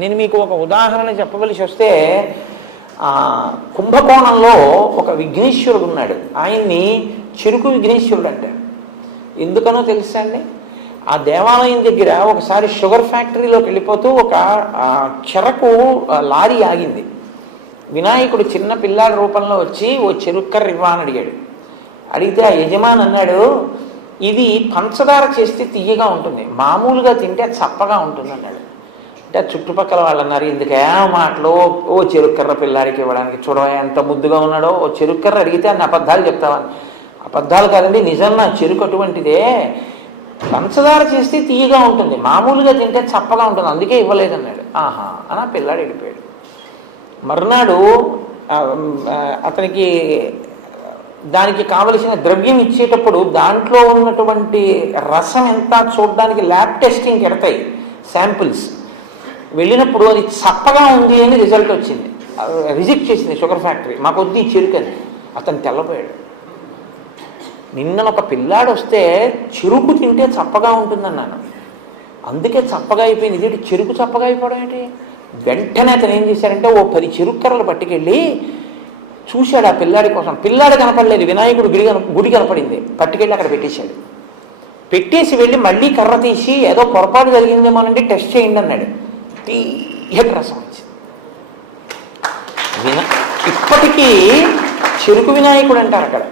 నేను మీకు ఒక ఉదాహరణ చెప్పవలసి వస్తే కుంభకోణంలో ఒక విఘ్నేశ్వరుడు ఉన్నాడు. ఆయన్ని చెరుకు విఘ్నేశ్వరుడు అంటారు. ఎందుకనో తెలుసా అండి? ఆ దేవాలయం దగ్గర ఒకసారి షుగర్ ఫ్యాక్టరీలోకి వెళ్ళిపోతూ ఒక చెరకు లారీ ఆగింది. వినాయకుడు చిన్న పిల్లాడి రూపంలో వచ్చి ఓ చెరుక్కర్ర ఇవ్వా అని అడిగాడు. అడిగితే ఆ యజమాని అన్నాడు ఇది పంచదార చేస్తే తీయగా ఉంటుంది. మామూలుగా తింటే చప్పగా ఉంటుంది అన్నాడు అంటే చుట్టుపక్కల వాళ్ళు అన్నారు ఇందుకే మాటలు ఓ చెరుక్కర్ర పిల్లాడికి ఇవ్వడానికి? చూడవా ఎంత ముద్దుగా ఉన్నాడో. ఓ చెరుక్కర్ర అడిగితే అన్ని అబద్ధాలు చెప్తావని అబద్ధాలు కాదండి నిజం నా చెరుకు అటువంటిదే. పంచదార చేస్తే తీయగా ఉంటుంది మామూలుగా తింటే చప్పగా ఉంటుంది అందుకే ఇవ్వలేదన్నాడు. ఆహా అని ఆ పిల్లాడు వెళ్ళిపోయాడు. మర్నాడు అతనికి దానికి కావలసిన ద్రవ్యం ఇచ్చేటప్పుడు దాంట్లో ఉన్నటువంటి రసం ఎంత చూడడానికి ల్యాబ్ టెస్టింగ్ పెడతాయి శాంపిల్స్. వెళ్ళినప్పుడు అది చప్పగా ఉంది అని రిజల్ట్ వచ్చింది. రిజెక్ట్ చేసింది షుగర్ ఫ్యాక్టరీ. మాకు వద్దు చెరుకని. అతను తెల్లపోయాడు నిన్న ఒక పిల్లాడు వస్తే చెరుకు తింటే చప్పగా ఉంటుందన్నాను. అందుకే చప్పగా అయిపోయింది. ఇదేంటి చెరుకు చప్పగా అయిపోవడం ఏంటి? వెంటనే అతను ఏం చేశారంటే ఓ పది చెరుక్కరలు పట్టుకెళ్ళి చూశాడు ఆ పిల్లాడి కోసం. పిల్లాడు కనపడలేదు. వినాయకుడు గుడి కన గుడి కనపడింది. పట్టుకెళ్ళి అక్కడ పెట్టేశాడు. పెట్టేసి వెళ్ళి మళ్ళీ కర్ర తీసి ఏదో పొరపాటు జరిగిందేమోనండి టెస్ట్ చేయండి అన్నాడు. తీయటి రసం వచ్చింది? విన ఇప్పటికీ చెరుకు వినాయకుడు అంటారు అక్కడ.